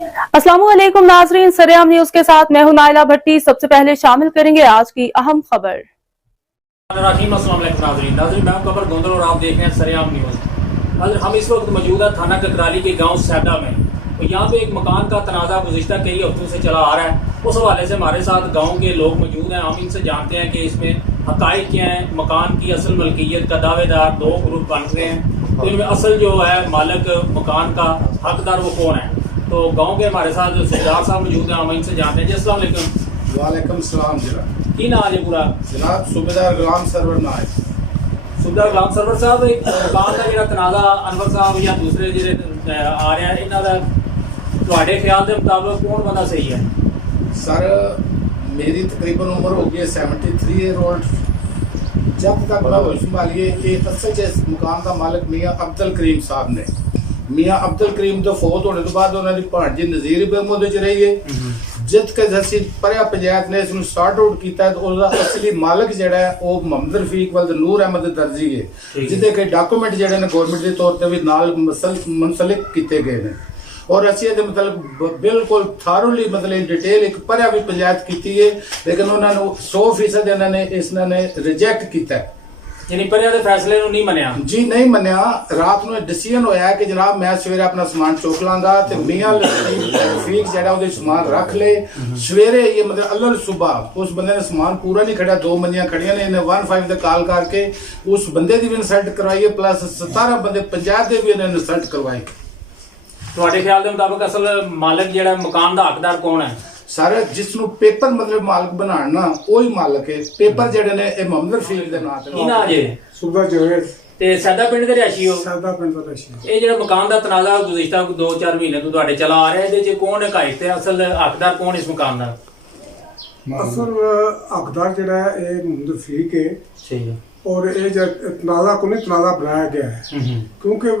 अस्सलामुअलैकुम नाजरीन, सरेआम न्यूज के साथ मैं हूं नाइला भट्टी। सबसे पहले शामिल करेंगे आज की अहम खबर। नाजरीन मैं खबर गोंदल और आप देख रहे हैं सरेआम न्यूज। हम इस वक्त मौजूद है थाना ककराली के गांव सैदा में। तो यहाँ पे एक मकान का तनाज़ा गुज़िश्ता कई हफ्तों से चला आ रहा है। उस हवाले से हमारे साथ गांव के लोग मौजूद हैं। हम इनसे जानते हैं कि इसमें हक़ाइक़ क्या हैं, मकान की असल मलकियत का दावेदार दो ग्रुप बन गए हैं, तो इनमें असल जो है मालिक मकान का हकदार वो कौन है। तो गांव के हमारे साथ सरदार साहब मौजूद हैं, हम इनसे जानते हैं। जी अस्सलाम वालेकुम। वालेकुम सलाम जनाब। की नाम है पूरा? जनाब सूबेदार गुलाम सरवर ना है। सूबेदार गुलाम सरवर साहब, एक मकान का जो तनाज़ा अनवर साहब या दूसरे जो आ रहे हैं, इन्हों का ਤੁਹਾਡੇ ख्याल के मुताबिक कौन बंदा सही है? सर मेरी तकरीबन उम्र हो गई है 73 ईयर ओल्ड। जब तक मैं होश संभालिए एक असल इस मकान का मालिक मियाँ अब्दुल करीम साहब ने, मियाँ अब्दुल करीम तो फौत होने तो बाद उन्होंने भांजी नज़ीर बेगम ਉਹਦੇ ਚ ਰਹੀ ਹੈ। जित के ਅਸੀਂ ਪਰਿਆ ਪੰਚਾਇਤ ਨੇ ਇਸ ਨੂੰ ਸੌਰਟ ਆਊਟ ਕੀਤਾ ਤੇ ਉਹਦਾ ਅਸਲੀ ਮਾਲਕ ਜਿਹੜਾ ਹੈ ਉਹ ਮੁਹੰਮਦ ਰਫੀਕ ਵਲਦ ਨੂਰ ਅਹਿਮਦ ਦਰਜੀ ਹੈ, ਜਿਹਦੇ ਕੇ ਡਾਕੂਮੈਂਟ ਜਿਹੜੇ ਨੇ ਗਵਰਨਮੈਂਟ ਦੇ ਤੌਰ ਤੇ ਵੀ ਨਾਲ ਮੁਨਸਲਿਕ ਕੀਤੇ ਗਏ ਨੇ। और ਅਸੀਂ ਇਹਦੇ ਮਤਲਬ ਬਿਲਕੁਲ ਥਾਰੋਲੀ ਮਤਲਬ ਡਿਟੇਲ ਇੱਕ ਪਰਿਆ ਵੀ ਪੰਚਾਇਤ ਕੀਤੀ ਹੈ, ਲੇਕਿਨ ਉਹਨਾਂ ਨੂੰ 100% ਇਹਨਾਂ ਨੇ ਇਸਨਾਂ ਨੇ ਰਿਜੈਕਟ ਕੀਤਾ ਹੈ। यानी परिया के फैसले नहीं मनिया जी, नहीं मनिया। रात ਨੂੰ डिसीजन ਹੋਇਆ ਕਿ ਜਨਾਬ ਮੈਂ ਸਵੇਰੇ ਆਪਣਾ ਸਮਾਨ ਚੁੱਕ ਲਾਂਗਾ ਤੇ ਮੀਆਂ ਰਫੀਕ ਜਿਹੜਾ ਉਹਦੇ ਸਮਾਨ ਰੱਖ ਲੇ। ਸਵੇਰੇ ਇਹ ਮਤਲਬ ਅੱਲਰ ਸੁਬਹ ਉਸ ਬੰਦੇ ਨੇ ਸਮਾਨ ਪੂਰਾ ਨਹੀਂ ਖੜਿਆ, ਦੋ ਮੰਦੀਆਂ ਖੜੀਆਂ ਨੇ। ਇਹਨੇ 15 ਤੇ ਕਾਲ ਕਰਕੇ ਉਸ ਬੰਦੇ ਦੀ ਵੀ ਇਨਸਲਟ ਕਰਵਾਈ ਹੈ, ਪਲੱਸ 17 ਬੰਦੇ ਪੰਚਾਇਤ ਦੇ ਵੀ ਇਹਨੇ ਇਨਸਲਟ ਕਰਵਾਈ। ਤੁਹਾਡੇ ਖਿਆਲ ਦੇ ਮੁਤਾਬਕ ਅਸਲ ਮਾਲਕ ਜਿਹੜਾ ਮਕਾਨ ਦਾ ਹੱਕਦਾਰ ਕੌਣ ਹੈ? ਸਾਰੇ ਜਿਸ ਨੂੰ ਪੇਪਰ ਮਤਲਬ ਮਾਲਕ ਬਣਾਉਣਾ ਉਹੀ ਮਾਲਕ ਹੈ। ਪੇਪਰ ਜਿਹੜੇ ਨੇ ਇਹ ਮੁਹੰਮਦ ਰਫੀਕ ਦੇ ਨਾਂ ਤੇ। ਕੀ ਨਾਂ ਜੇ? ਸੁਬਾ ਜਵੇਦ ਤੇ ਸੈਦਾ ਪਿੰਡ ਦੇ ਰਿਹਾਇਸ਼ੀ ਹੋ? ਸਾਦਾ ਪਿੰਡ ਦਾ ਰਸ਼ੀ। ਇਹ ਜਿਹੜਾ ਮਕਾਨ ਦਾ ਤਨਾਜ਼ਾ ਗੁਜ਼ਿਸ਼ਤਾ 2-4 ਮਹੀਨੇ ਤੋਂ ਤੁਹਾਡੇ ਚਲਾ ਆ ਰਿਹਾ, ਇਹਦੇ 'ਚ ਕੌਣ ਹੈ ਹਕਾਇਕ ਤੇ ਅਸਲ ਹੱਕਦਾਰ ਕੌਣ ਇਸ ਮਕਾਨ ਦਾ? ਅਸਲ ਹੱਕਦਾਰ ਜਿਹੜਾ ਹੈ ਇਹ ਮੁਹੰਮਦ ਰਫੀਕ ਹੈ। ਸਹੀ ਹੈ। और ये तनाज़ा को नहीं तनाज़ा बनाया गया है, क्योंकि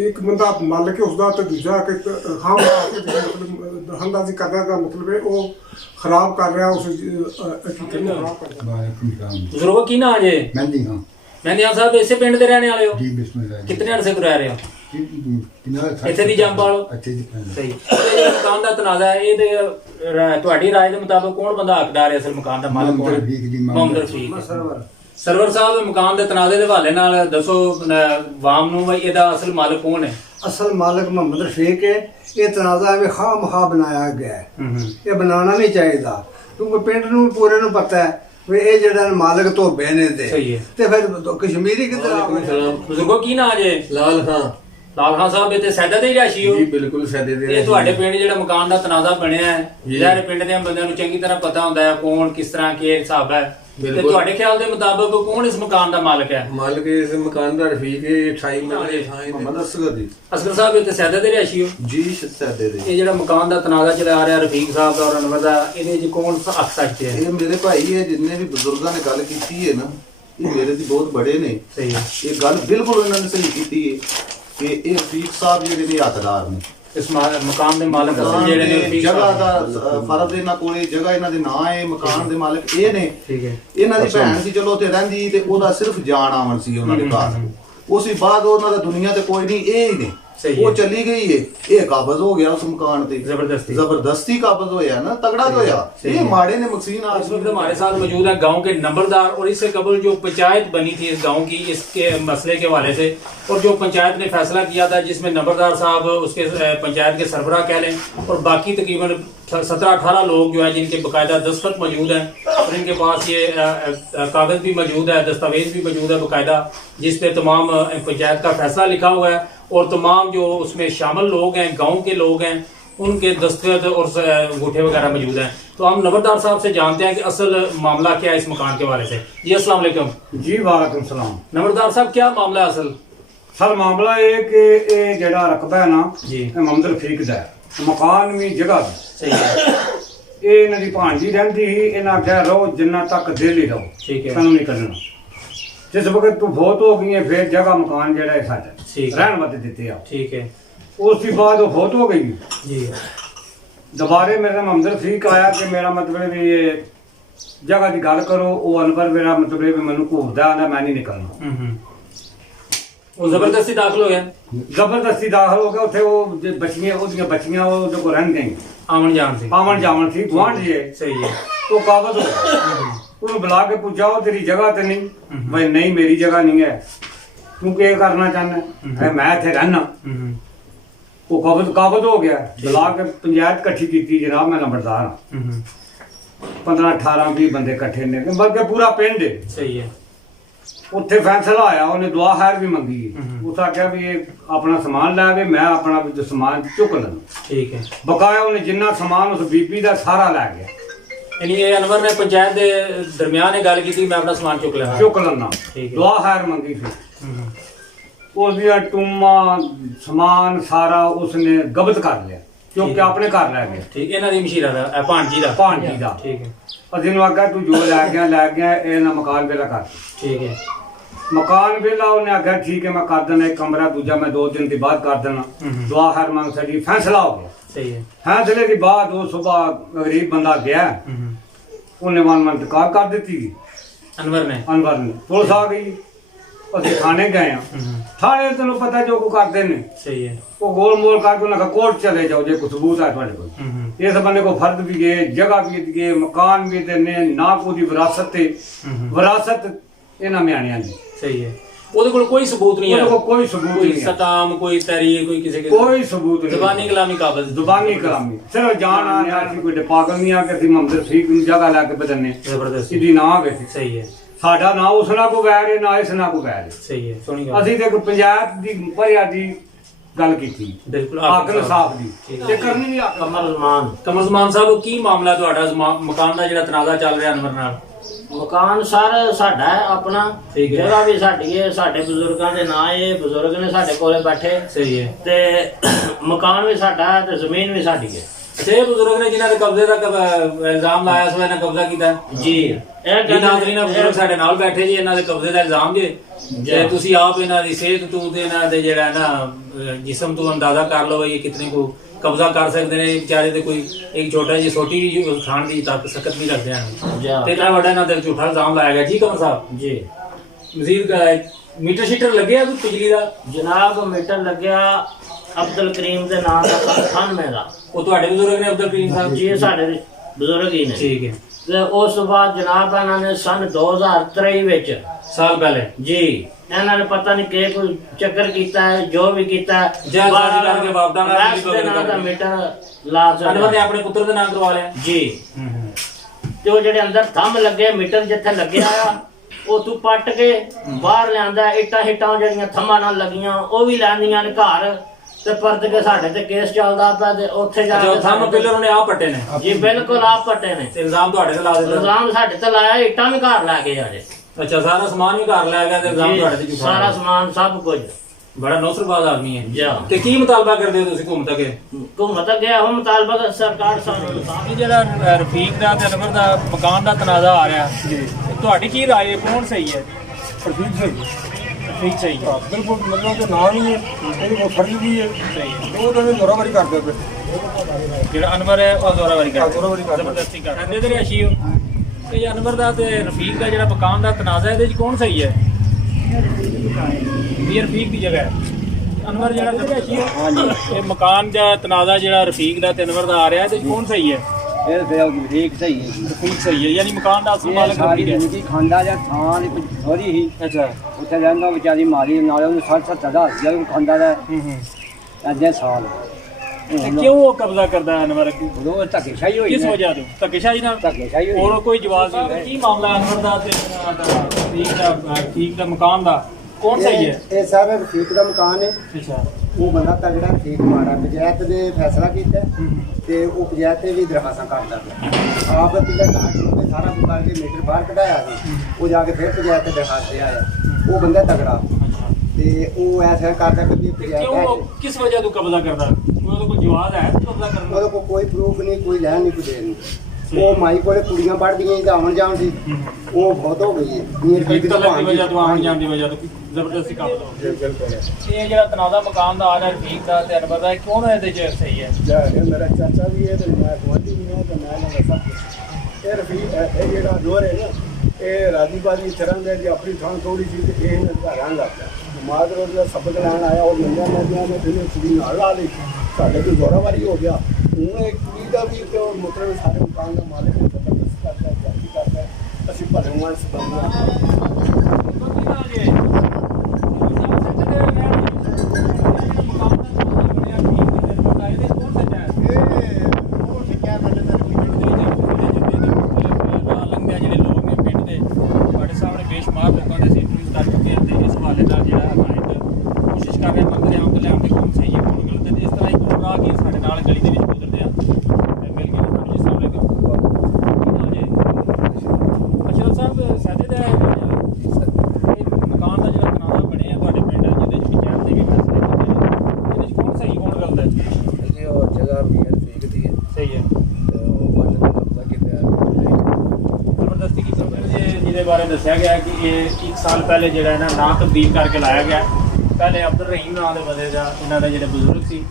एक बंदा मालिक है उसका तो दूसरा कि खाम मतलब दखलअंदाजी करने का मतलब है वो खराब कर रहा है उस खराब कर रहा है। बुजुर्गो की ना जे? मेहंदी हाँ। मेहंदी साहब इसे पिंड दे रहने वाले हो? जी बिस्मिल्लाह। कितने अरसे तो रह रहे हो ਇੱਥੇ ਦੀ ਜੰਮ ਵਾਲੋ? ਸਹੀ। ਇਹ ਮਕਾਨ ਦਾ ਤਨਾਜ਼ਾ ਹੈ, ਇਹਦੇ ਤੁਹਾਡੀ ਰਾਏ ਦੇ ਮੁਤਾਬਕ ਕੌਣ ਬੰਦਾ ਹੱਕਦਾਰ ਹੈ ਅਸਲ ਮਕਾਨ ਦਾ ਮਾਲਕ ਕੌਣ ਹੈ? ਮੁਹੰਮਦ ਰਫੀਕ। ਸਰਵਰ ਸਾਹਿਬ ਮਕਾਨ ਦੇ ਤਨਾਜ਼ੇ ਦੇ ਹਵਾਲੇ ਨਾਲ ਦੱਸੋ ਵਾਮ ਨੂੰ ਵੀ ਇਹਦਾ ਅਸਲ ਮਾਲਕ ਕੌਣ ਹੈ? असल मालिक मोहम्मद रफीक है। ये तनाज़ा में खामखा बनाया गया है, ये बनाना नहीं चाहिए था, क्योंकि पिंड नूं पूरे नूं पता है ਵੀ ਇਹ ਜਿਹੜਾ ਮਾਲਕ ਤੋਂ ਬਹਿਨੇ ਦੇ ਸਹੀ ਹੈ ਤੇ ਫਿਰ ਕਸ਼ਮੀਰੀ ਕਿੱਧਰ ਆ ਗਏ? ਬਜ਼ੁਰਗੋ ਕੀ ਨਾਂ ਜੇ? ਲਾਲ ਖਾਂ। ਲਾਲ ਖਾਨ ਸਾਹਿਬ ਇੱਥੇ ਸੈਦਾ ਦੇ ਰਿਹਾਇਸ਼ੀ ਹੋ? ਜੀ ਬਿਲਕੁਲ ਸੈਦੇ ਦੇ। ਇਹ ਤੁਹਾਡੇ ਪਿੰਡ ਜਿਹੜਾ ਮਕਾਨ ਦਾ ਤਨਾਜ਼ਾ ਬਣਿਆ ਹੈ, ਜਿਹੜੇ ਪਿੰਡ ਦੇ ਬੰਦਿਆਂ ਨੂੰ ਚੰਗੀ ਤਰ੍ਹਾਂ ਪਤਾ ਹੁੰਦਾ ਹੈ ਕੌਣ ਕਿਸ ਤਰ੍ਹਾਂ ਕੀ ਹਿਸਾਬ ਹੈ, ਤੇ ਤੁਹਾਡੇ ਖਿਆਲ ਦੇ ਮੁਤਾਬਕ ਕੌਣ ਇਸ ਮਕਾਨ ਦਾ ਮਾਲਕ ਹੈ? ਮਾਲਕ ਇਸ ਮਕਾਨ ਦਾ ਰਫੀਕ ਹੈ 28 ਮਰਲੇ ਥਾਂ ਮੁਹੰਮਦ ਅਸਗਰ ਦੀ। ਅਸਗਰ ਸਾਹਿਬ ਇੱਥੇ ਸੈਦਾ ਦੇ ਰਿਹਾਇਸ਼ੀ ਹੋ? ਜੀ ਸੈਦੇ ਦੇ। ਇਹ ਜਿਹੜਾ ਮਕਾਨ ਦਾ ਤਨਾਜ਼ਾ ਚੱਲ ਆ ਰਿਹਾ ਰਫੀਕ ਸਾਹਿਬ ਦਾ ਔਰ ਅਨਵਰ ਦਾ, ਇਹਦੇ 'ਚ ਕੌਣ ਹੱਕ ਸਕਦੇ ਹੈ? ਇਹ ਮੇਰੇ ਭਾਈ ਹੈ, ਜਿੰਨੇ ਵੀ ਬਜ਼ੁਰਗਾਂ ਨੇ ਗੱਲ ਕੀਤੀ ਹੈ ਨਾ, ਇਹ ਮੇਰੇ ਦੀ ਬਹੁਤ ਬੜੇ ਨੇ। ਸਹੀ ਹੈ। ਇਹ ਗੱਲ ਬਿਲਕੁਲ ਇਹਨਾਂ ਨੇ ਸਹੀ ਕੀਤੀ ਹੈ ਕਿ ਇਹ ਰਫੀਕ ਸਾਹਿਬ ਜਿਹੜੇ ਨੇ ਹੱਕਦਾਰ ਨੇ ਇਸ ਮਕਾਨ ਦੇ ਮਾਲਕ ਅਸਲ ਜਿਹੜੇ ਨੇ ਰਫੀਕ ਜਗ੍ਹਾ ਸਾਹਿਬ। ਦਾ ਫਰਜ਼ ਇਹਨਾਂ ਕੋਲੇ, ਜਗ੍ਹਾ ਇਹਨਾਂ ਦੇ ਨਾਂ ਹੈ, ਮਕਾਨ ਦੇ ਮਾਲਕ ਇਹ ਨੇ। ਠੀਕ ਹੈ। ਇਹਨਾਂ ਦੀ ਭੈਣ ਸੀ ਚਲੋ ਉੱਥੇ ਰਹਿੰਦੀ ਤੇ ਉਹਦਾ ਸਿਰਫ ਜਾਣ ਆਵਣ ਸੀ ਉਹਨਾਂ ਦੇ ਘਰ। ਉਸੇ ਬਾਅਦ ਉਹਨਾਂ ਦਾ ਦੁਨੀਆ ਤੇ ਕੋਈ ਨਹੀਂ, ਇਹ ਹੀ ਨੇ। वो चली गई है, ये काबज हो गया उस मकान पे। जबरदस्ती काबज होया ना, तगड़ा तो होया। ये माड़े ने मकसीन इस वक्त हमारे साथ मौजूद है गांव के नंबरदार, और इससे कबल जो पंचायत बनी थी इस गांव की, इसके मसले के हवाले से, और जो पंचायत ने फैसला किया था जिसमें नंबरदार साहब उसके पंचायत के सरबराह कह लें और बाकी तकरीबन 17-18 लोग जो है जिनके बाकायदा दस्तखत मौजूद हैं और इनके पास ये कागज़ भी मौजूद है, दस्तावेज भी मौजूद है बाकायदा, जिस पे तमाम पंचायत का फैसला लिखा हुआ है और तमाम जो उसमें शामिल लोग हैं, गांव के लोग हैं, उनके दस्तखत और अंगूठे वगैरह मौजूद हैं। तो हम नंबरदार साहब से जानते हैं कि असल मामला क्या है इस मकान के हवाले से। जी अस्सलाम वालेकुम। जी वालेकुम सलाम। नंबरदार साहब क्या मामला है असल? सर मामला ये कि ये जेड़ा रकबा है ना जी मोहम्मद रफीक दा मकान भी जगह भी सही है। ये इन्हां दी भांजी रहंदी ही, इन्हां कह रहो जिन्ना तक दिल ही रहो, ठीक है, सानू नहीं करना। जिस वक्त तू फौत हो गई है फिर जगह मकान जेड़ा है साडा रहन वास्ते दिते आ। ठीक है। उसके बाद वो फौत हो गई जी। दोबारे मेरा मोहम्मद रफीक आया कि मेरा मतलब भी ये जगह की गल करो। वो अनवर मेरा मतलब भी मैनू घूरदा आंदा मैं नहीं निकलना। ਉਹ ਜ਼ਬਰਦਸਤੀ ਦਾਖਲ ਹੋ ਗਿਆ ਜ਼ਬਰਦਸਤੀ ਦਾਖਲ ਹੋ ਗਿਆ ਉੱਥੇ। ਉਹ ਜੇ ਬੱਚੀਆਂ ਉਹਦੀਆਂ ਬੱਚੀਆਂ ਉਹਦੇ ਕੋਲ ਰਹਿੰਦੀਆਂ ਹੀ ਆਮਣ ਜਾਣ ਸੀ ਆਵਣ ਜਾਵਣ ਸੀ ਗੁਆਂਢ ਜੀ ਹੈ। ਸਹੀ ਹੈ ਉਹ ਕਾਬਜ਼ ਹੋ ਗਿਆ। ਉਹਨੂੰ ਬੁਲਾ ਕੇ ਪੁੱਛਿਆ ਉਹ ਤੇਰੀ ਜਗ੍ਹਾ ਤੇ ਨਹੀਂ? ਬਈ ਨਹੀਂ ਮੇਰੀ ਜਗ੍ਹਾ ਨਹੀਂ ਹੈ। ਤੂੰ ਕੀ ਕਰਨਾ ਚਾਹੁੰਦਾ? ਮੈਂ ਇੱਥੇ ਰਹਿਣਾ। ਉਹ ਕਾਬਜ਼ ਹੋ ਗਿਆ। ਬੁਲਾ ਕੇ ਪੰਚਾਇਤ ਇਕੱਠੀ ਕੀਤੀ, ਜਨਾਬ ਮੈਂ ਨੰਬਰਦਾਰ ਹਾਂ। 15 18 20 ਬੰਦੇ ਇਕੱਠੇ ਨੇ, ਬਲਕਿ ਪੂਰਾ ਪਿੰਡ ਹੈ। ਸਹੀ ਹੈ। ਉੱਥੇ ਫੈਸਲਾ ਆਇਆ, ਉਹਨੇ ਦੁਆ ਖੈਰ ਵੀ ਮੰਗੀ। ਉਸ ਆਖਿਆ ਵੀ ਇਹ ਆਪਣਾ ਸਮਾਨ ਲੈ ਕੇ ਮੈਂ ਆਪਣਾ ਵੀ ਸਮਾਨ ਚੁੱਕ ਲੈਣਾ। ਠੀਕ ਹੈ। ਬਕਾਇਆ ਉਹਨੇ ਜਿੰਨਾ ਸਮਾਨ ਉਸ ਬੀਬੀ ਦਾ ਸਾਰਾ ਲੈ ਗਿਆ। ਯਾਨੀ ਇਹ ਅਨਵਰ ਨੇ ਪੰਚਾਇਤ ਦੇ ਦਰਮਿਆਨ ਇਹ ਗੱਲ ਕੀਤੀ ਮੈਂ ਆਪਣਾ ਸਮਾਨ ਚੁੱਕ ਲੈਣਾ। ਚੁੱਕ ਲੈਣਾ, ਠੀਕ ਹੈ। ਦੁਆ ਖੈਰ ਮੰਗੀ ਸੀ। ਉਹਦੀਆਂ ਟੂਮਾਂ ਸਮਾਨ ਸਾਰਾ ਉਸਨੇ ਗਬਤ ਕਰ ਲਿਆ, ਕਿਉਂਕਿ ਆਪਣੇ ਘਰ ਲੈ ਗਿਆ। ਠੀਕ, ਇਹਨਾਂ ਦੀ ਮਸ਼ੀਰਾ ਦਾ ਭਾਂਜੀ ਦਾ ਠੀਕ ਹੈ। ਅਸੀਂ ਨੂੰ ਆਖਿਆ ਤੂੰ ਜੋ ਲੈ ਗਿਆ ਇਹ ਨਾ ਮਕਾਨ ਵੇਲਾ ਕਰ। ਠੀਕ ਹੈ। ਮਕਾਨ ਵੇਲਾ ਉਹਨੇ ਆਖਿਆ ਠੀਕ ਹੈ ਮੈਂ ਕਰ ਦੇਣਾ, ਇੱਕ ਕਮਰਾ ਦੂਜਾ ਮੈਂ 2 ਦਿਨ ਦੀ ਬਾਅਦ ਕਰ ਦੇਣਾ। ਦੁਆ ਖੈਰ ਮੰਗ ਸਾਡੀ ਫੈਸਲਾ ਹੋ ਗਿਆ। ਸਹੀ ਹੈ। ਫੈਸਲੇ ਦੀ ਬਾਅਦ ਉਹ ਸੁਬਾਹ ਗਰੀਬ ਬੰਦਾ ਗਿਆ, ਉਹਨੇ ਮਨ ਇੰਤਕਾਲ ਕਰ ਦਿੱਤੀ। ਅਨਵਰ ਨੇ ਪੁਲਿਸ ਆ ਗਈ, ਅਸੀਂ ਥਾਣੇ ਗਏ ਆ। ਥਾਣੇ ਤੈਨੂੰ ਪਤਾ ਜੋ ਕੋ ਕਰਦੇ ਨੇ। ਸਹੀ ਹੈ। ਉਹ ਗੋਲ ਮੋਲ ਕਰਕੇ ਉਹਨਾਂ ਦਾ ਕੋਰਟ ਚਲੇ ਜਾਓ ਜੇ ਕੋਈ ਸਬੂਤ ਹੈ ਤੁਹਾਡੇ ਕੋਲ। ਇਸ ਬੰਦੇ को फर्द भी गए, जगह भी दिए, मकान भी देने ना कोई विरासत ते विरासत इन्हां म्याणियां दी। सही है। ਉਹਦੇ ਕੋਲ ਕੋਈ ਸਬੂਤ ਨਹੀਂ ਹੈ। ਉਹਦੇ ਕੋਲ ਕੋਈ ਸਬੂਤ ਕੋਈ ਨਹੀਂ ਹੈ। ਸਤਾਮ, ਕੋਈ ਤਹਿਰੀਰ, ਕੋਈ ਕਿਸੇ ਕੋਈ ਸਬੂਤ ਨਹੀਂ। ਜ਼ੁਬਾਨੀ ਕਲਾਮੀ ਕਾਬਜ਼। ਜ਼ੁਬਾਨੀ ਕਲਾਮੀ ਸਿਰਫ ਜਾਣ ਆਇਆ ਸੀ। ਕੋਈ ਪਾਗਲ ਨਹੀਂ ਆ ਕਿ ਅਸੀਂ ਮੁਹੰਮਦ ਰਫੀਕ ਨੂੰ ਜਗ੍ਹਾ ਲੈ ਕੇ ਬਦਲਨੇ। ਜ਼ਬਰਦਸਤ ਸਿੱਧੀ ਨਾ ਵੇਖੀ। ਸਹੀ ਹੈ। ਸਾਡਾ ਨਾ ਉਸ ਨਾਲ ਕੋ ਵੈਰ ਹੈ ਨਾ ਇਸ ਨਾਲ ਕੋ ਵੈਰ ਹੈ। ਸਹੀ ਹੈ। ਸੋਹਣੀ ਗੱਲ। ਅਸੀਂ ਤੇ ਕੋਈ ਪੰਚਾਇਤ ਦੀ ਭਰਿਆ ਦੀ ਗੱਲ ਕੀਤੀ, ਬਿਲਕੁਲ ਹੱਕ ਇਨਸਾਫ ਦੀ ਤੇ ਕਰਨੀ ਵੀ ਹੱਕ। ਕਮਰ ਜ਼ਮਾਨ ਸਾਹਿਬ ਕੀ ਮਾਮਲਾ ਤੁਹਾਡਾ ਮਕਾਨ ਦਾ ਜਿਹੜਾ ਤਨਾਜ਼ਾ ਚੱਲ ਰਿਹਾ ਅਨਵਰ ਨਾਲ? ਮਕਾਨ ਸਰ ਸਾਡਾ ਹੈ ਆਪਣਾ, ਜਗ੍ਹਾ ਵੀ ਸਾਡੀ ਹੈ, ਸਾਡੇ ਬਜ਼ੁਰਗਾਂ ਦੇ ਨਾਂ ਹੈ, ਬਜ਼ੁਰਗ ਨੇ ਸਾਡੇ ਕੋਲੇ ਬੈਠੇ। ਸਹੀ ਹੈ। ਤੇ ਮਕਾਨ ਵੀ ਸਾਡਾ ਹੈ ਤੇ ਜ਼ਮੀਨ ਵੀ ਸਾਡੀ ਹੈ। ਛੇ ਬਜ਼ੁਰਗ ਨੇ ਜਿਨ੍ਹਾਂ ਦੇ ਕਬਜ਼ੇ ਦਾ ਇਲਜ਼ਾਮ ਲਾਇਆ ਸੀ, ਇਹਨਾਂ ਕਬਜ਼ਾ ਕੀਤਾ ਜੀ। ਇਹ ਨਾਜ਼ਰੀਨ ਬਜ਼ੁਰਗ ਸਾਡੇ ਨਾਲ ਬੈਠੇ ਜੀ, ਇਹਨਾਂ ਦੇ ਕਬਜ਼ੇ ਦਾ ਇਲਜ਼ਾਮ ਜੇ ਤੇ ਤੁਸੀਂ ਆਪ ਇਹਨਾਂ ਦੀ ਸਿਹਤ ਤੋਂ ਤੇ ਇਹਨਾਂ ਦੇ ਜਿਹੜਾ ਨਾ ਜਿਸਮ ਤੋਂ ਅੰਦਾਜ਼ਾ ਕਰ ਲਓ ਇਹ ਕਿਤਨੇ ਕੋ ਕਬਜ਼ਾ ਕਰ ਸਕਦੇ ਨੇ। ਵਿਚਾਰੇ ਤੇ ਕੋਈ ਇੱਕ ਛੋਟਾ ਜਿਹੀ ਛੋਟੀ ਵੀ ਖਾਣ ਦੀ ਸਖਤ ਨਹੀਂ ਰੱਖਦੇ ਹਨ ਤੇ ਇतना ਵੱਡਾ ਇਹਨਾਂ ਦੇ ਝੂਠਾ ਇਲਜ਼ਾਮ ਲਾਇਆ ਗਿਆ। ਜੀ ਕਮਰ ਸਾਹਿਬ ਜੀ। ਮਜ਼ੀਦ ਮੀਟਰ ਸ਼ੀਟਰ ਲੱਗਿਆ ਬਿਜਲੀ ਦਾ? ਜਨਾਬ ਮੀਟਰ ਲੱਗਿਆ ਅਬਦੁਲ ਕਰੀਮ ਦੇ ਨਾਮ ਦਾ 98 ਦਾ। ਉਹ ਤੁਹਾਡੇ ਬਜ਼ੁਰਗ ਨੇ ਅਬਦੁਲ ਕਰੀਮ ਸਾਹਿਬ? ਜੀ ਸਾਡੇ ਬਜ਼ੁਰਗ ਹੀ ਨੇ। ਠੀਕ ਹੈ। ਤੇ ਉਸ ਤੋਂ ਬਾਅਦ ਜਨਾਬ ਇਹਨਾਂ ਨੇ ਸਨ 2023 ਵਿੱਚ, ਸਾਲ ਪਹਿਲੇ ਜੀ, ਇਹਨਾਂ ਨੇ ਪਤਾ ਨਹੀਂ ਕਿ ਕੋਈ ਚੱਕਰ ਕੀਤਾ ਹੈ, ਜੋ ਵੀ ਕੀਤਾ ਜਾਇਦਾਦ ਕਰਕੇ ਬਾਪ ਦਾ ਨਾਮ ਦਾ ਮੀਟਰ ਲਾ ਅਨਵਰ ਨੇ ਆਪਣੇ ਪੁੱਤਰ ਦੇ ਨਾਮ ਕਰਵਾ ਲਿਆ ਜੀ। ਤੇ ਉਹ ਜਿਹੜੇ ਅੰਦਰ ਥੰਮ ਲੱਗੇ ਮੀਟਰ ਜਿੱਥੇ ਲੱਗਿਆ ਆ ਉਹ ਤੂੰ ਪੱਟ ਕੇ ਬਾਹਰ ਲਿਆਂਦਾ। ਇੱਟਾਂ ਹਿੱਟਾਂ ਜਿਹੜੀਆਂ ਥੰਮਾਂ ਨਾਲ ਲੱਗੀਆਂ ਉਹ ਵੀ ਲੈਂਦੀਆਂ ਨੇ ਘਰ ਤੇ ਪਰਤ ਕੇ ਸਾਡੇ ਤੇ ਕੇਸ ਚੱਲਦਾ ਪਿਆ ਤੇ ਉੱਥੇ ਜਾ ਕੇ ਥੰਮ ਪਿੱਲਰ ਉਹਨੇ ਆਪ ਪੱਟੇ ਨੇ? ਜੀ ਬਿਲਕੁਲ ਆਪ ਪੱਟੇ ਨੇ। ਤੇ ਇਲਜ਼ਾਮ ਤੁਹਾਡੇ ਤੇ ਲਾ ਦਿੱਤਾ? ਇਲਜ਼ਾਮ ਸਾਡੇ ਤੇ ਲਾਇਆ, ਇੱਟਾਂ ਵੀ ਘਰ ਲੈ ਕੇ ਆ ਜੇ। ਅੱਛਾ, ਸਾਰਾ ਸਮਾਨ ਵੀ ਘਰ ਲੈ ਗਿਆ ਤੇ ਇਲਜ਼ਾਮ ਤੁਹਾਡੇ ਤੇ? ਸਾਰਾ ਸਮਾਨ ਸਭ ਕੁਝ। ਬੜਾ ਨੌਸਰਬਾਜ਼ ਆਦਮੀ ਹੈ। ਜਾ ਤੇ ਕੀ ਮੁਤਾਲਬਾ ਕਰਦੇ ਹੋ ਤੁਸੀਂ ਘੁੰਮਤ ਕੇ? ਘੁੰਮਤ ਗਿਆ ਉਹ ਮੁਤਾਲਬਾ ਸਰਕਾਰ ਸਾਨੂੰ ਜਿਹੜਾ ਰਫੀਕ ਦਾ ਤੇ ਅਨਵਰ ਦਾ ਮਕਾਨ ਦਾ ਤਨਾਜ਼ਾ ਆ ਰਿਹਾ ਜੀ, ਤੁਹਾਡੀ ਕੀ ਰਾਏ ਹੈ? ਕੌਣ ਸਹੀ ਹੈ? ਰਫੀਕ ਸਹੀ ਰਫੀਕ ਸਹੀ ਹੈ। ਬਿਲਕੁਲ, ਮਤਲਬ ਕਿ ਨਾਮ ਹੀ ਹੈ, ਇਹਦੇ ਕੋਲ ਫਰਜ਼ ਵੀ ਹੈ। ਉਹ ਤਾਂ ਜ਼ੋਰਾਵਰੀ ਕਰਦੇ ਪਏ। ਜਿਹੜਾ ਅਨਵਰ ਹੈ ਉਹ ਜ਼ੋਰਾਵਰੀ ਕਰਦਾ, ਜ਼ੋਰਾਵਰੀ ਕਰਦਾ, ਜ਼ਬਰਦਸਤੀ ਕਰਦਾ। ਕਹਿੰਦੇ ਤੇ ਰਿਆਸ਼ੀ ਹੋ ਤੇ ਅਨਵਰ ਦਾ ਤੇ ਰਫੀਕ ਦਾ ਜਿਹੜਾ ਮਕਾਨ ਦਾ ਤਨਾਜ਼ਾ ਇਹਦੇ 'ਚ ਕੌਣ ਸਹੀ ਹੈ? ਇਹ ਰਫੀਕ ਦੀ ਜਗ੍ਹਾ ਹੈ। ਅਨਵਰ ਜਿਹੜਾ ਰਿਆਸ਼ੀ ਹੋ, ਇਹ ਮਕਾਨ ਦਾ ਤਨਾਜ਼ਾ ਜਿਹੜਾ ਰਫੀਕ ਦਾ ਤੇ ਅਨਵਰ ਦਾ ਆ ਰਿਹਾ ਇਹਦੇ 'ਚ ਕੌਣ ਸਹੀ ਹੈ? ਇਹ ਰਫੀਕ ਸਹੀ ਹੈ। ਰਫੀਕ ਸਹੀ ਹੈ, ਯਾਨੀ ਮਕਾਨ ਦਾ ਅਸਲ ਮਾਲਕ ਰਫੀਕ ਹੈ। ਜ਼ਿੰਦਗੀ ਖਾਂਦਾ ਜਾਂ ਥਾਂ ਦੀ ਥੋੜੀ ਹੀ ਅੱਛਾ। ਉੱਥੇ ਰਹਿੰਦਾ ਵਿਚਾਰੀ ਮਾਰੀ ਨਾਲ ਉਹਨੂੰ 60-70 ਦਾ ਜਦੋਂ ਖਾਂਦਾ ਰਿਹਾ ਅੱਧੇ ਸਾਲ। ਕਿਉਂ ਉਹ ਕਬਜ਼ਾ ਕਰਦਾ ਅਨਵਰ? ਉਹ ਧੱਕੇਸ਼ਾਹੀ ਹੋਈ ਕਿਸ ਵਜ੍ਹਾ ਤੋਂ? ਧੱਕੇਸ਼ਾਹੀ ਨਾਲ? ਧੱਕੇਸ਼ਾਹੀ ਹੋਈ। ਹੋਰ ਕੋਈ ਜਵਾਬ ਨਹੀਂ। ਕੀ ਮਾਮਲਾ ਅਨਵਰ ਦਾ ਤੇ ਰਫੀਕ ਦਾ ਮਕਾਨ ਦਾ ਕੌਣ ਸਹੀ ਹੈ? ਇਹ ਸਾਹਿਬ ਰਫੀਕ ਦਾ ਮਕਾਨ ਹੈ। ਅੱਛਾ। ਉਹ ਬੰਦਾ ਤਗੜਾ ਰਫੀਕ ਮਾੜਾ ਪੰਚਾਇਤ ਦੇ ਫੈਸਲਾ ਕੀਤਾ ਤੇ ਉਹ ਪੰਚਾਇਤ ਤੇ ਵੀ ਦਰਖਾਸਤਾਂ ਕਰਦਾ ਪਿਆ। ਆਪ ਪਿਛਲੇ ਘਾਟ ਨੂੰ ਸਾਰਾ ਕੁਝ ਕਰਕੇ ਮੀਟਰ ਬਾਹਰ ਕਢਾਇਆ ਸੀ। ਉਹ ਜਾ ਕੇ ਫਿਰ ਪੰਚਾਇਤ ਤੇ ਦਰਖਾਸਤ ਦੇ ਆਇਆ। ਉਹ ਬੰਦਾ ਤਗੜਾ ਤੇ ਉਹ ਐਸਾ ਕਰਦਾ ਕਿ ਪੰਚਾਇਤ ਕਿਉਂ ਕਿਸ ਵਜ੍ਹਾ ਤੋਂ ਕਬਜ਼ਾ ਕਰਦਾ? ਉਹਦੇ ਕੋਲ ਜਵਾਬ ਹੈ ਕਬਜ਼ਾ ਕਰਨ ਦਾ? ਉਹਦੇ ਕੋਲ ਕੋਈ ਪ੍ਰੂਫ ਨਹੀਂ, ਕੋਈ ਲੈਣ ਨਹੀਂ, ਕੋਈ ਦੇਣ ਨਹੀਂ। ਉਹ ਮਾਈ ਕੋਲੇ ਕੁੜੀਆਂ ਪੜ੍ਹਦੀਆਂ ਸੀ, ਆਉਣ ਜਾਣ ਸੀ। ਉਹ ਬਹੁਤ ਹੋ ਗਈ ਹੈ। ਇੱਕ ਤਲਾਕ ਦੀ ਵਜ੍ਹਾ ਤੋਂ, ਆਉਣ ਜਾਣ ਦੀ ਵਜ੍ਹਾ ਤੋਂ ਜ਼ਬਰਦਸਤੀ ਕਬਜ਼ਾ ਹੋ ਗਿਆ। ਇਹ ਜਿਹੜਾ ਤਨਾਜ਼ਾ ਮਕਾਨ ਦਾ ਆ ਰਿਹਾ ਰਫੀਕ ਦਾ ਤੇ ਅਨਵਰ ਦਾ, ਕੌਣ ਇਹਦੇ 'ਚ ਸਹੀ ਹੈ? ਮੇਰਾ ਚਾਚਾ ਵੀ ਹੈ ਤੇ ਮੈਂ ਗੁਆਂਢੀ ਵੀ ਹਾਂ ਤੇ ਮੈਂ ਇਹਨਾਂ ਦਾ ਸਭ। ਇਹ ਰਫੀਕ ਇਹ ਜਿਹੜਾ ਦੋਰ ਹੈ ਨਾ, ਇਹ ਰਾਜੀਬਾਜੀ ਇੱਥੇ ਰਹਿੰਦੇ ਜੀ, ਆਪਣੀ ਥਾਂ ਥੋੜੀ ਸੀ ਤੇ ਇਹ ਇਹਨਾਂ ਘਰਾਂ ਲੱਗ ਪਿਆ। ਜਮਾਤ ਰੋਜ਼ ਦਾ ਸਬਕ ਲੈਣ ਆਇਆ ਉਹ ਮੰਨਿਆ ਨੇ ਇਹਨੇ ਕੁੜੀ ਨਾਲ ਲਾ ਲਈ ਸਾਡੇ ਕੋਲ ਜ਼ੋਰਾਵਾਰੀ ਹੋ ਗਿਆ ਹੁਣ ਇੱਕ ਕੁੜੀ ਦਾ ਵੀ ਤੇ ਮਤਲਬ ਸਾਰੇ ਮਕਾਨ ਦਾ ਮਾਲਕ ਜ਼ਬਰਦਸਤ ਕਰਦਾ ਜਾਤੀ ਕਰਦਾ ਅਸੀਂ ਭਲਵਾਨ ਬੇਸ਼ੁਮਾਰ ਲੋਕਾਂ ਦੇ ਅਸੀਂ ਇੰਟਰਵਿਊ ਕਰ ਚੁੱਕੇ ਹਾਂ ਤੇ ਇਸ ਹਵਾਲੇ ਨਾਲ ਜਿਹੜਾ ਕੋਸ਼ਿਸ਼ ਕਰ ਰਹੇ ਬੰਦੇ ਆਮ ਤੇ ਲਿਆਉਣ ਦੀ ਕੌਣ ਸਹੀ ਹੈ ਕੌਣ ਗਲਤ ਹੈ। ਇਸ ਤਰ੍ਹਾਂ ਇੱਕ ਰਾਹ ਕੀ ਸਾਡੇ ਨਾਲ ਗਲੀ ਦੇ ਵਿੱਚ ਗੁਜ਼ਰਦੇ ਆ ਤੇ ਮਿਲ ਗਏ ਸਾਨੂੰ ਜੀ ਸਾਹਮਣੇ ਅਸ਼ਰਫ ਸਾਹਿਬ ਸਾਜਦ ਹੈ ਮਕਾਨ ਦਾ ਜਿਹੜਾ ਤਨਾਜ਼ਾ ਬਣਿਆ ਤੁਹਾਡੇ ਪਿੰਡ ਜਿਹਦੇ ਵਿੱਚ ਪੰਚਾਇਤ ਦੇ ਵੀ ਫੈਸਲੇ ਕੀਤੇ ਨੇ ਇਹਦੇ ਵਿੱਚ ਕੌਣ ਸਹੀ ਕੌਣ ਗਲਤ ਹੈ ਜੀ ਉਹ ਜਗ੍ਹਾ ਮੀਰ ਠੀਕ ਦੀ ਹੈ ਸਹੀ ਹੈ ਤੇ ਉਹ ਮਨ ਨੂੰ ਕਬਜ਼ਾ ਕੀਤਾ ਜ਼ਬਰਦਸਤੀ ਕੀ ਜਿਹਦੇ ਬਾਰੇ ਦੱਸਿਆ ਗਿਆ ਕਿ ਇਹ 1 ਸਾਲ ਪਹਿਲੇ ਜਿਹੜਾ ਹੈ ਨਾ ਤਬਦੀਲ ਕਰਕੇ ਲਾਇਆ ਗਿਆ। ਪਹਿਲੇ ਅਬਦੁਲ ਰਹੀਮ ਨਾਂ ਦੇ ਬੰਦੇ ਦਾ ਇਹਨਾਂ ਦੇ ਜਿਹੜੇ ਬਜ਼ੁਰਗ ਸੀ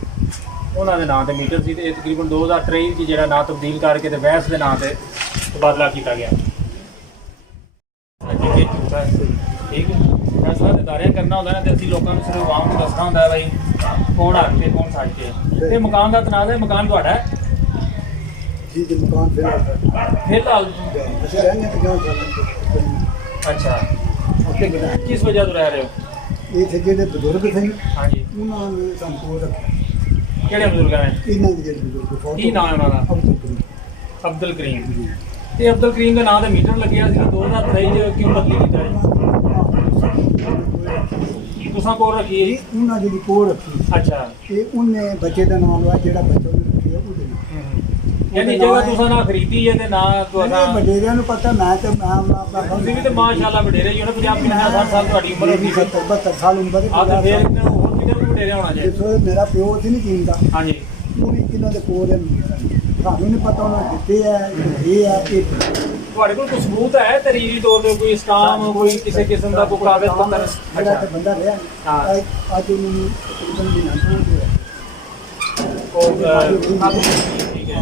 ਉਹਨਾਂ ਦੇ ਨਾਂ ਤੇ ਮੀਟਰ ਸੀ ਤੇ ਇਹ ਤਕਰੀਬਨ 2023 ਚ ਜਿਹੜਾ ਨਾਂ ਤਬਦੀਲ ਕਰਕੇ ਤੇ ਵੈਸ ਦੇ ਨਾਂ ਤੇ ਤਬਾਦਲਾ ਕੀਤਾ ਗਿਆ। ਠੀਕ ਹੈ ਫੈਸਲਾ ਤੇ ਦਾਰਿਆਂ ਕਰਨਾ ਹੁੰਦਾ ਨਾ ਤੇ ਅਸੀਂ ਲੋਕਾਂ ਨੂੰ ਸਿਰਫ ਆਵਾਮ ਨੂੰ ਦੱਸਣਾ ਹੁੰਦਾ ਬਈ ਕੌਣ ਹੱਕ ਤੇ ਕੌਣ ਸੱਚ ਤੇ ਇਹ ਮਕਾਨ ਦਾ ਤਨਾਜ਼ਾ ਹੈ। ਮਕਾਨ ਤੁਹਾਡਾ ਹੈ ਜੀ ਦੇ ਮਕਾਨ ਫਿਲਹਾਲ ਅਸੀਂ ਰਹਿੰਦੇ ਤੇ ਅੱਛਾ ਉੱਥੇ ਗਏ ਕਿਸ ਵਜ੍ਹਾ ਤੋਂ ਰਹਿ ਰਹੇ ਹੋ ਇਹ ਜਿਹੜੇ ਬਜ਼ੁਰਗ ਸੀ ਹਾਂਜੀ ਉਹਨਾਂ ਨੇ ਸਾਨੂੰ ਕੋਲ ਰੱਖਿਆ ਕਿਹੜੇ ਬਜ਼ੁਰਗਾਂ ਨੇ ਇਹਨਾਂ ਦੇ ਜਿਹੜੇ ਬਜ਼ੁਰਗ ਕੀ ਨਾਮ ਹੈ ਉਹਨਾਂ ਦਾ ਅਬਦੁਲ ਕਰੀਮ ਤੇ ਅਬਦੁਲ ਕਰੀਮ ਦੇ ਨਾਂ ਤੇ ਮੀਟਰ ਲੱਗਿਆ ਸੀ 2023 ਚ ਕਿਉਂ ਬਦਲੀ ਕੀਤਾ ਜੀ ਤੁਸੀਂ ਕੋਲ ਰੱਖੀ ਹੈ ਜੀ ਉਹਨਾਂ ਜਿਹੜੀ ਕੋਲ ਰੱਖੀ ਅੱਛਾ ਤੇ ਉਹਨੇ ਬੱਚੇ ਦਾ ਨਾਮ ਲਿਆ ਜਿਹੜਾ ਬੱਚਾ ਉਹਨੇ ਰੱਖਿਆ ਉਹਦੇ ਨਾਲ ਯਾਨੀ ਜਗ੍ਹਾ ਤੁਸੀਂ ਨਾ ਖਰੀਦੀ ਹੈ ਤੇ ਨਾ ਤੁਹਾਡਾ ਵਡੇਰਿਆਂ ਨੂੰ ਪਤਾ ਮੈਂ ਤੇ ਮੈਂ ਆਪਣਾ ਤੁਸੀਂ ਵੀ ਤੇ ਮਾਸ਼ਾਅੱਲਾ ਵਡੇਰੇ ਹੀ ਹੋ ਨਾ 50 60 ਸਾਲ ਤੁਹਾਡੀ ਉਮਰ ਹੋਣੀ 72 ਸਾਲ ਉਮਰ ਆ ਤੇ ਫੇਰ ਹੋਰ ਕਿਤੇ ਵੀ ਵਡੇਰੇ ਹੋਣਾ ਚਾਹੀਦਾ ਜਿੱਥੋਂ ਮੇਰਾ ਪਿਓ ਸੀ ਨਹੀਂ ਜੀਂਦਾ ਹਾਂਜੀ ਉਹ ਵੀ ਕਿਹਨਾਂ ਦੇ ਕੋਲ ਹੈ ਸਾਨੂੰ ਨਹੀਂ ਪਤਾ ਉਹਨਾਂ ਦਿੱਤੇ ਹੈ ਇਹ ਹੈ ਇਹ ਤੁਹਾਡੇ ਕੋਲ ਕੋਈ ਸਬੂਤ ਹੈ ਤਰੀਰੀ ਤੌਰ ਤੇ ਕੋਈ ਸਟਾਮ ਕੋਈ ਕਿਸੇ ਕਿਸਮ ਦਾ ਕੋਈ ਕਾਗਜ਼ ਪੱਤਰ ਜਿਹੜਾ ਤੇ ਬੰਦਾ ਰਿਹਾ ਹਾਂ ਅੱਜ ਉਹਨੂੰ ਤਕਰੀਬਨ ਵੀ ਨਾ ਉਹ ਠੀਕ ਹੈ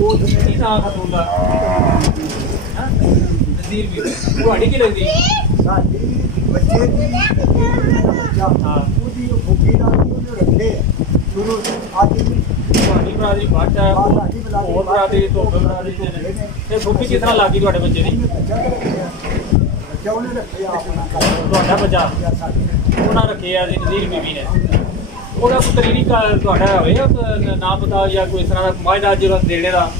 ਉਹ ਕੀ ਨਾਮ ਖਤੂੰਦਾ ਨਜ਼ੀਰ ਵੀ ਤੁਹਾਡੀ ਕੀ ਲੱਗਦੀ ਸਾਡੀ ਬੱਚੇ ਦੀ ਬੱਚਾ ਉਹਦੀ ਫੁੱਕੀ ਨਾਲ ਉਹਨੇ ਰੱਖੇ ਸ਼ੁਰੂ ਅੱਜ ਤੁਹਾਡੀ ਬਰਾਦਰੀ ਬੱਟ ਹੈ ਹੋਰ ਬਰਾਦਰੀ ਤੋਂ ਬਰਾਦਰੀ ਦੇ ਨੇ ਇਹ ਫੁੱਕੀ ਕਿਸ ਤਰ੍ਹਾਂ ਲੱਗੀ ਤੁਹਾਡੇ ਬੱਚੇ ਦੀ ਬੱਚਾ ਉਹਨੇ ਰੱਖਿਆ ਆਪਣਾ ਤੁਹਾਡਾ ਬੱਚਾ ਉਹਨਾਂ ਰੱਖਿਆ ਜੀ ਨਜ਼ੀਰ ਬੀਬੀ ਨੇ ਉਹਦਾ ਕੋਈ ਤਰੀਰੀ ਤੁਹਾਡਾ ਹੋਇਆ ਨਾਮ ਪਤਾ ਜਾਂ ਕੋਈ ਇਸ ਤਰ੍ਹਾਂ ਦਾ ਮਾਇਦਾ ਜਿਹੜਾ ਦੇਣੇ ਦਾ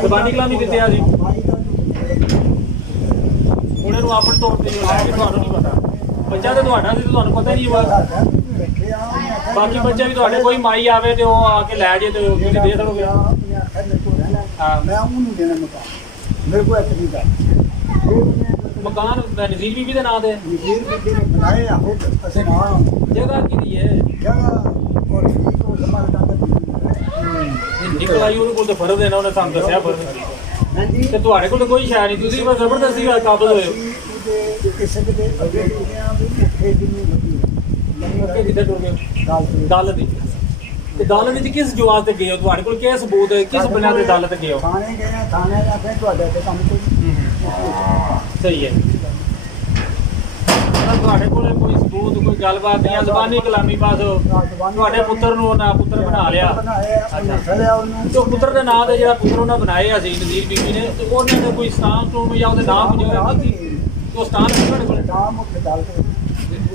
ਜ਼ਬਾਨੀ ਕਲਾਮ ਹੀ ਦਿੱਤੇ ਆ ਜੀ ਹੁਣ ਇਹਨੂੰ ਆਪਣੇ ਤੌਰ ਤੇ ਜੋ ਲੈ ਕੇ ਤੁਹਾਨੂੰ ਨਹੀਂ ਪਤਾ ਬੱਚਾ ਤਾਂ ਤੁਹਾਡਾ ਸੀ ਤੁਹਾਨੂੰ ਪਤਾ ਨਹੀਂ ਹੋਇਆ ਬਾਕੀ ਬੱਚੇ ਵੀ ਤੁਹਾਡੇ ਕੋਈ ਮਾਈ ਆਵੇ ਤੇ ਉਹ ਆ ਕੇ ਲੈ ਜੇ ਤੇ ਤੁਸੀਂ ਦੇ ਸਕੋਗੇ ਹਾਂ ਮੈਂ ਉਹਨੂੰ ਦੇਣਾ ਮਕਾਨ ਮੇਰੇ ਕੋਲ ਇੱਥੇ ਨਹੀਂ ਮਕਾਨ ਨਜ਼ੀਰ ਬੀਬੀ ਦੇ ਨਾਂ ਤੇ ਨਜ਼ੀਰ ਬੀਬੀ ਨੇ ਬਣਾਏ ਆ ਉਹ ਅਸੀਂ ਨਾ ਜਗ੍ਹਾ ਕਿਹਦੀ ਹੈ ਜਗ੍ਹਾ ਔਰ ਠੀਕ ਉਹ ਸਮਾਂ ਨਿਕਲ ਆਈ ਉਹਨੂੰ ਕੋਲ ਤੇ ਫਰਜ਼ ਦੇਣਾ ਉਹਨੇ ਸਾਨੂੰ ਦੱਸਿਆ ਫਰਜ਼ ਹਾਂਜੀ ਤੇ ਤੁਹਾਡੇ ਕੋਲ ਕੋਈ ਸ਼ਾਇਦ ਨਹੀਂ ਤੁਸੀਂ ਬਸ ਜ਼ਬਰਦਸਤੀ ਕਾਬਲ ਹੋਏ ਉਹਦੇ ਕਿਸੇ ਦੇ ਅੱਗੇ ਦੁਨੀਆ ਵੀ ਉੱਥੇ ਜਿੰਨੀ ਲੱਗੀ ਓਕੇ ਕਿੱਥੇ ਟੁਰ ਗਏ ਦਲ ਦੀ ਤੇ ਦਲ ਦੀ ਕਿਸ ਜਵਾਬ ਤੇ ਗਏ ਹੋ ਤੁਹਾਡੇ ਕੋਲ ਕੀ ਸਬੂਤ ਹੈ ਕਿਸ ਬਿਨਾਂ ਤੇ ਦਲ ਤੇ ਗਏ ਹੋ ਥਾਣੇ ਗਏ ਆ ਥਾਣੇ ਜਾ ਕੇ ਤੁਹਾਡੇ ਤੇ ਕੰਮ ਕੋਈ ਸਹੀ ਹੈ ਤੁਹਾਡੇ ਕੋਲ ਕੋਈ ਸਬੂਤ ਕੋਈ ਗੱਲਬਾਤ ਨਹੀਂ ਜ਼ਬਾਨੀ ਕਲਾਮੀ ਬਸ ਤੁਹਾਡੇ ਪੁੱਤਰ ਨੂੰ ਉਹਨਾਂ ਪੁੱਤਰ ਬਣਾ ਲਿਆ ਤੇ ਪੁੱਤਰ ਦੇ ਨਾਂ ਤੇ ਜਿਹੜਾ ਪੁੱਤਰ ਉਹਨਾਂ ਬਣਾਇਆ ਸੀ ਨਜ਼ੀਰ ਬੀਬੀ ਨੇ ਤੇ ਉਹਨਾਂ ਨੇ ਕੋਈ ਸਥਾਨ ਤੋਂ ਜਾਂ ਉਹਦੇ ਨਾਮ ਵਜੋਂ ਕੀਤੀ ਉਹ ਸਥਾਨ ਤੁਹਾਡੇ ਕੋਲ ਨਾਮ ਉੱਥੇ ਡਾਲ ਕੇ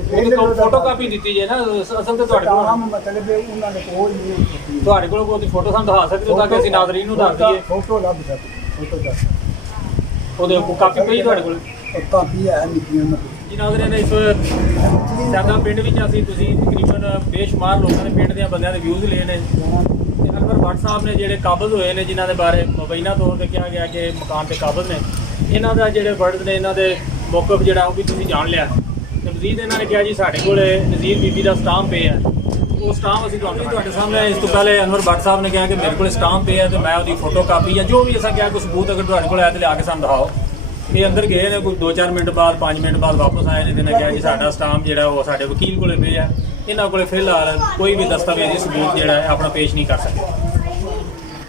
ਉਹ ਫੋਟੋ ਕਾਪੀ ਦਿੱਤੀ ਜੇ ਨਾ ਅਸਲ ਤੇ ਤੁਹਾਡੇ ਕੋਲ ਮਤਲਬ ਉਹਨਾਂ ਨੇ ਕੋਈ ਨਹੀਂ ਤੁਹਾਡੇ ਕੋਲ ਕੋਈ ਫੋਟੋ ਸਾਨੂੰ ਦਿਖਾ ਸਕਦੇ ਹੋ ਤਾਂ ਕਿ ਅਸੀਂ ਨਾਜ਼ਰੀਨ ਨੂੰ ਦੱਸ ਦਈਏ ਫੋਟੋ ਲੱਭ ਸਕਦੀ ਫੋਟੋ ਦਾ ਉਹਦੇ ਕਾਪੀ ਪਈ ਤੁਹਾਡੇ ਕੋਲ ਕਾਪੀ ਹੈ ਨਿੱਕੀਆਂ ਜੀ ਨਾਜ਼ਰੀਨ ਇਸ ਸਾਡਾ ਪਿੰਡ ਵਿੱਚ ਅਸੀਂ ਤੁਸੀਂ ਤਕਰੀਬਨ ਬੇਸ਼ੁਮਾਰ ਲੋਕਾਂ ਦੇ ਪਿੰਡ ਦੇ ਬੰਦਿਆਂ ਦੇ ਵਿਊਜ਼ ਲਏ ਨੇ ਤੇ ਅਨਵਰ ਭੱਟ ਸਾਹਿਬ ਨੇ ਜਿਹੜੇ ਕਾਬਜ਼ ਹੋਏ ਨੇ ਜਿਨ੍ਹਾਂ ਦੇ ਬਾਰੇ ਮੁਬੈਨਾ ਤੌਰ ਤੇ ਕਿਹਾ ਗਿਆ ਕਿ ਮਕਾਨ ਤੇ ਕਾਬਜ਼ ਨੇ ਇਹਨਾਂ ਦਾ ਜਿਹੜੇ ਵਰਡ ਨੇ ਇਹਨਾਂ ਦੇ ਮੌਕਫ ਜਿਹੜਾ ਉਹ ਵੀ ਤੁਸੀਂ ਜਾਣ ਲਿਆ ਤੇ ਮਜ਼ੀਦ ਇਹਨਾਂ ਨੇ ਕਿਹਾ ਜੀ ਸਾਡੇ ਕੋਲ ਨਜ਼ੀਰ ਬੀਬੀ ਦਾ ਸਟਾਂਪ ਪਿਆ ਹੈ ਉਹ ਸਟਾਂਪ ਅਸੀਂ ਤੁਹਾਡੇ ਸਾਹਮਣੇ ਇਸ ਤੋਂ ਪਹਿਲੇ ਅਨਵਰ ਭੱਟ ਸਾਹਿਬ ਨੇ ਕਿਹਾ ਕਿ ਮੇਰੇ ਕੋਲ ਸਟਾਂਪ ਪਿਆ ਤੇ ਮੈਂ ਉਹਦੀ ਫੋਟੋ ਕਾਪੀ ਜਾਂ ਜੋ ਵੀ ਐਸਾ ਕਿਹਾ ਕੋਈ ਸਬੂਤ ਅਗਰ ਤੁਹਾਡੇ ਕੋਲ ਹੈ ਤੇ ਲਿਆ ਕੇ ਸਾਨੂੰ ਦਿਖਾਓ ਇਹ ਅੰਦਰ ਗਏ ਨੇ ਕੋਈ 2-4 ਮਿੰਟ ਬਾਅਦ 5 ਮਿੰਟ ਬਾਅਦ ਵਾਪਸ ਆਏ ਨੇ ਤੇ ਕਿਹਾ ਜੀ ਸਾਡਾ ਸਟਾਂਪ ਜਿਹੜਾ ਉਹ ਸਾਡੇ ਵਕੀਲ ਕੋਲੇ ਪਿਆ ਇਹਨਾਂ ਕੋਲੇ ਫਿਲਹਾਲ ਕੋਈ ਵੀ ਦਸਤਾਵੇਜ਼ੀ ਸਬੂਤ ਜਿਹੜਾ ਹੈ ਆਪਣਾ ਪੇਸ਼ ਨਹੀਂ ਕਰ ਸਕਦੇ